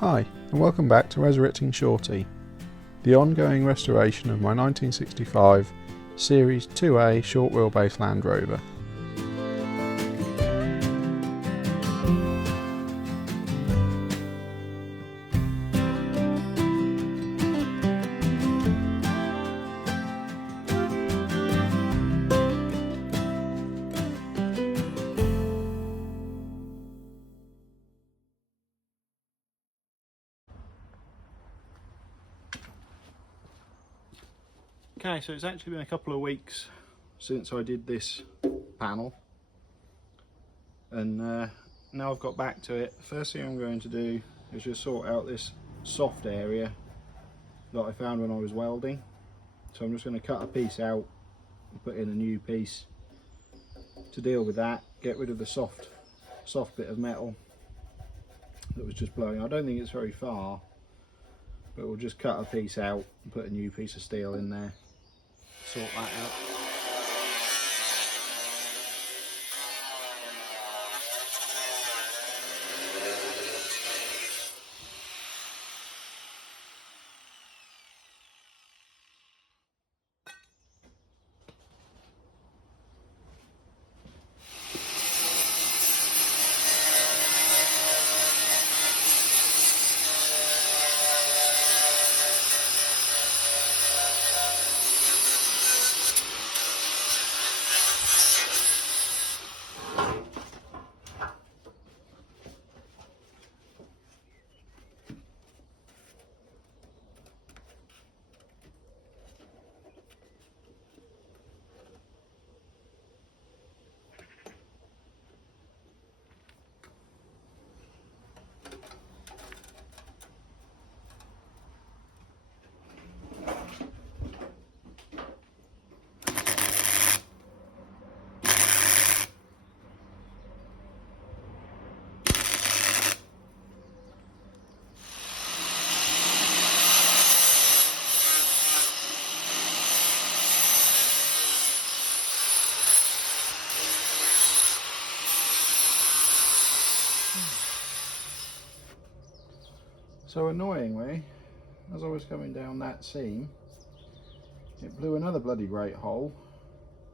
Hi, and welcome back to Resurrecting Shorty, the ongoing restoration of my 1965 Series IIA short wheelbase Land Rover. Okay, so it's actually been a couple of weeks since I did this panel, and now I've got back to it. First thing I'm going to do is just sort out this soft area that I found when I was welding. So I'm just going to cut a piece out and put in a new piece to deal with that, get rid of the soft bit of metal that was just blowing. I don't think it's very far, but we'll just cut a piece out and put a new piece of steel in there, sort that out. So annoyingly, as I was coming down that seam, it blew another bloody great hole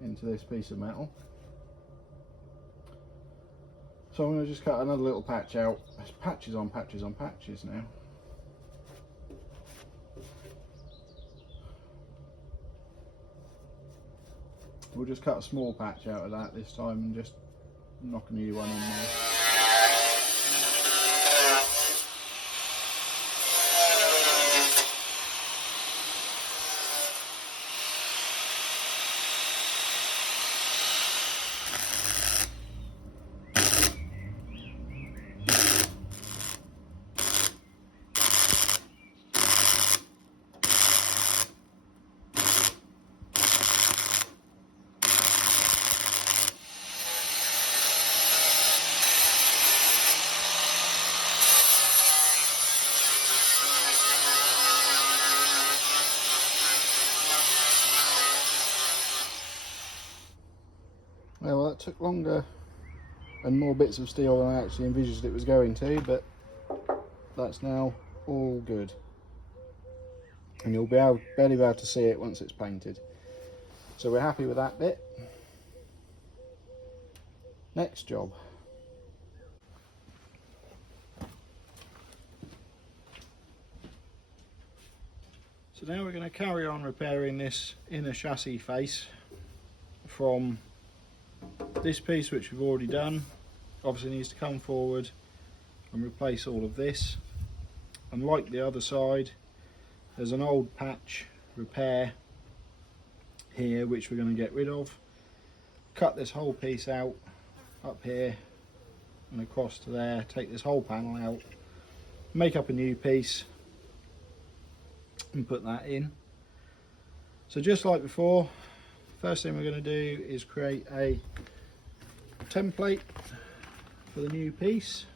into this piece of metal. So I'm going to just cut another little patch out. There's patches on patches on patches now. We'll just cut a small patch out of that this time and just knock a new one in there. Well, that took longer and more bits of steel than I actually envisaged it was going to, but that's now all good. And you'll barely be able to see it once it's painted. So we're happy with that bit. Next job. So now we're going to carry on repairing this inner chassis face from this piece, which we've already done. Obviously needs to come forward and replace all of this, and like the other side, there's an old patch repair here which we're going to get rid of. Cut this whole piece out up here and across to there, take this whole panel out, make up a new piece and put that in. So just like before, first thing we're going to do is create a template for the new piece.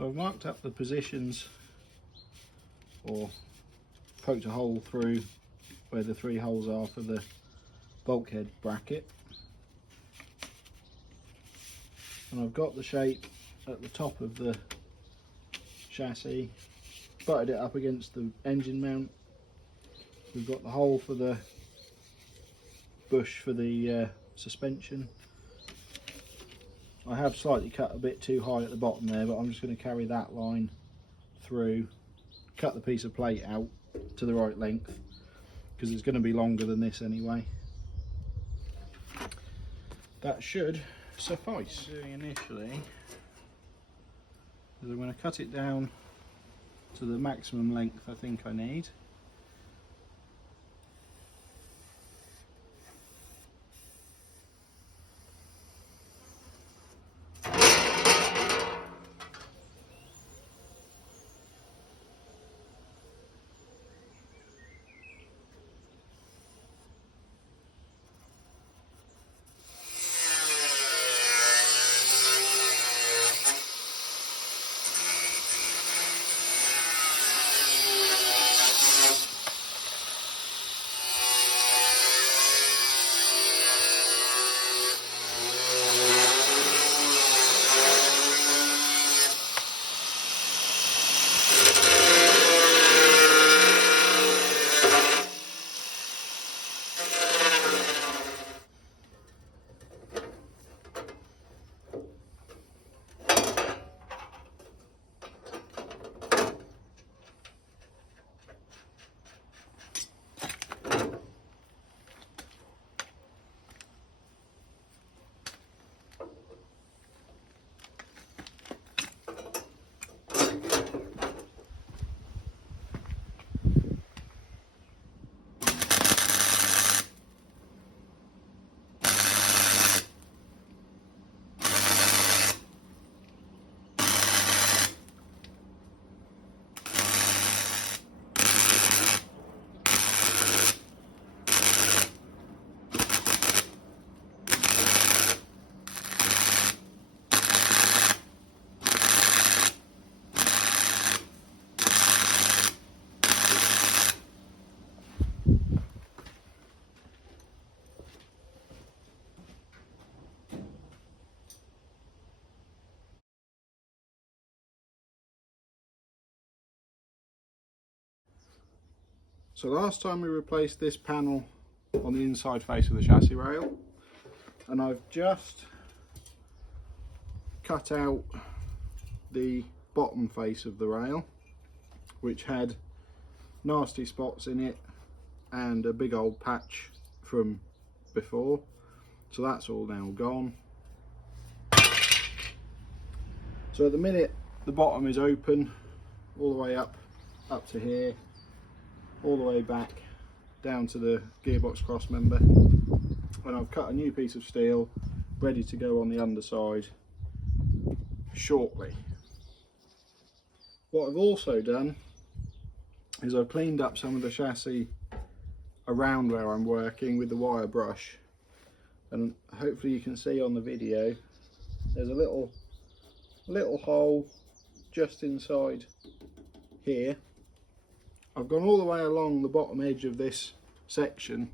So I've marked up the positions, or poked a hole through where the 3 holes are for the bulkhead bracket, and I've got the shape at the top of the chassis, butted it up against the engine mount. We've got the hole for the bush for the suspension. I have slightly cut a bit too high at the bottom there, but I'm just going to carry that line through, cut the piece of plate out to the right length, because it's going to be longer than this anyway. That should suffice. What I'm doing initially is I'm going to cut it down to the maximum length I think I need. So last time we replaced this panel on the inside face of the chassis rail, and I've just cut out the bottom face of the rail, which had nasty spots in it and a big old patch from before, so that's all now gone. So at the minute the bottom is open all the way up to here, all the way back down to the gearbox cross member, and I've cut a new piece of steel ready to go on the underside shortly. What I've also done is I've cleaned up some of the chassis around where I'm working with the wire brush, and hopefully you can see on the video there's a little hole just inside here. I've gone all the way along the bottom edge of this section,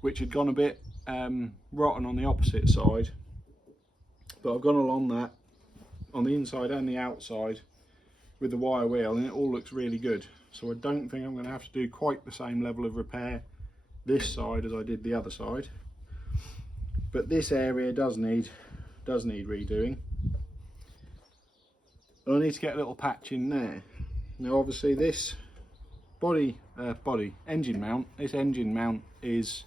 which had gone a bit rotten on the opposite side, but I've gone along that on the inside and the outside with the wire wheel, and it all looks really good. So I don't think I'm going to have to do quite the same level of repair this side as I did the other side, but this area does need redoing, and I need to get a little patch in there. Now obviously this engine mount is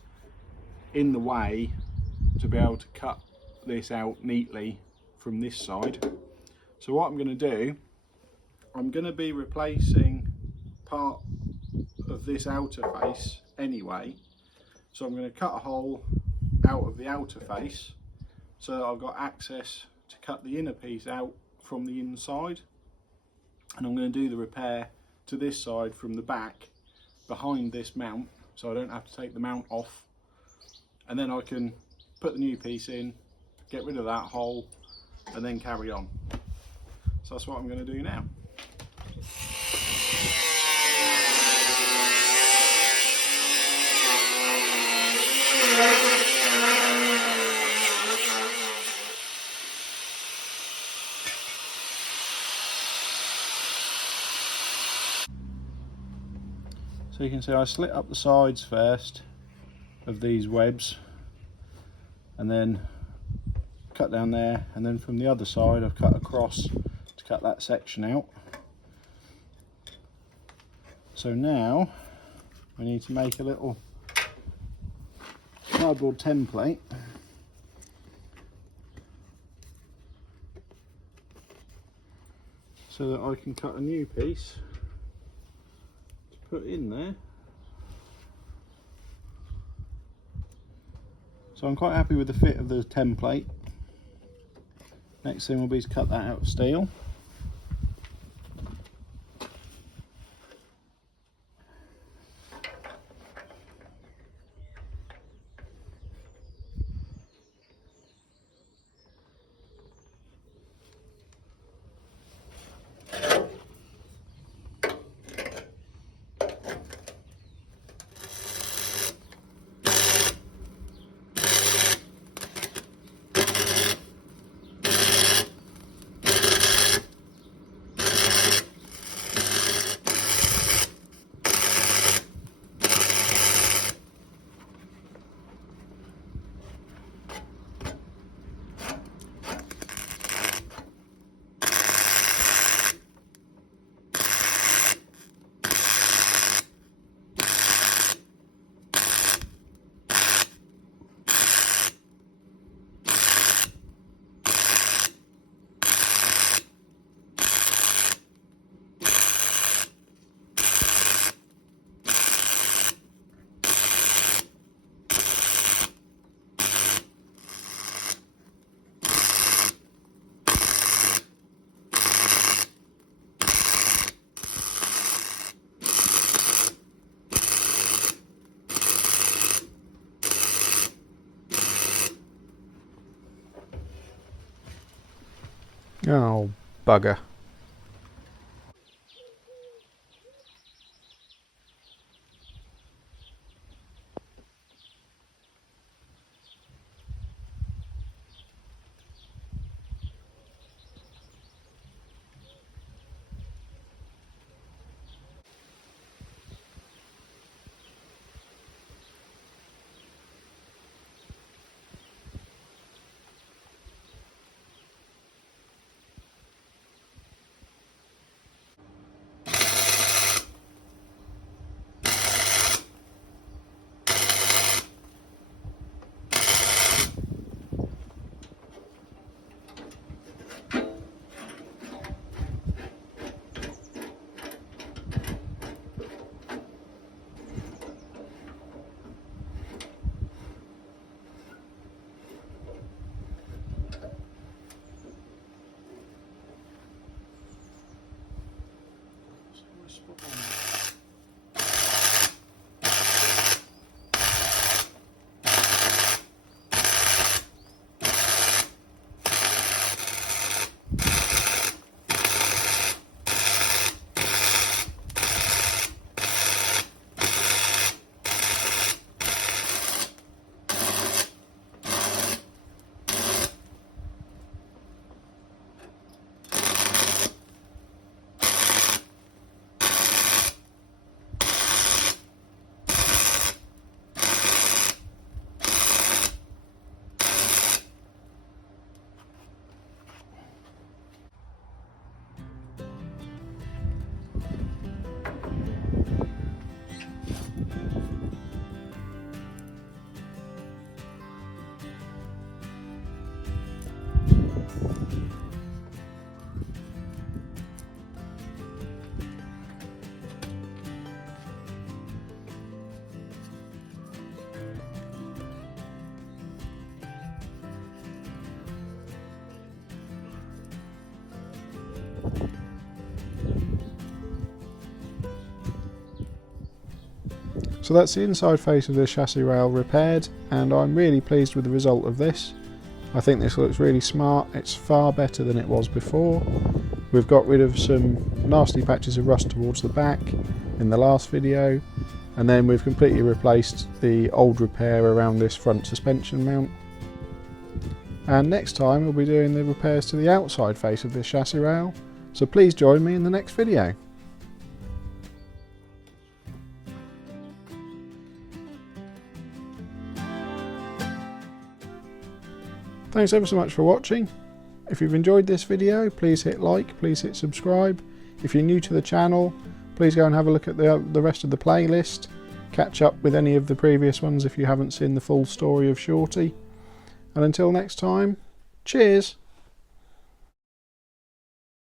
in the way to be able to cut this out neatly from this side. So what I'm going to do, I'm going to be replacing part of this outer face anyway, so I'm going to cut a hole out of the outer face so that I've got access to cut the inner piece out from the inside, and I'm going to do the repair to this side from the back behind this mount, so I don't have to take the mount off, and then I can put the new piece in, get rid of that hole, and then carry on. So that's what I'm going to do now. So you can see I slit up the sides first of these webs and then cut down there, and then from the other side I've cut across to cut that section out. So now we need to make a little cardboard template so that I can cut a new piece to put in there. So I'm quite happy with the fit of the template. Next thing will be to cut that out of steel. Oh, bugger. So that's the inside face of the chassis rail repaired, and I'm really pleased with the result of this. I think this looks really smart. It's far better than it was before. We've got rid of some nasty patches of rust towards the back in the last video, and then we've completely replaced the old repair around this front suspension mount. And next time we'll be doing the repairs to the outside face of this chassis rail, so please join me in the next video. Thanks ever so much for watching. If you've enjoyed this video, please hit like, please hit subscribe. If you're new to the channel, please go and have a look at the rest of the playlist. Catch up with any of the previous ones if you haven't seen the full story of Shorty. And until next time, cheers!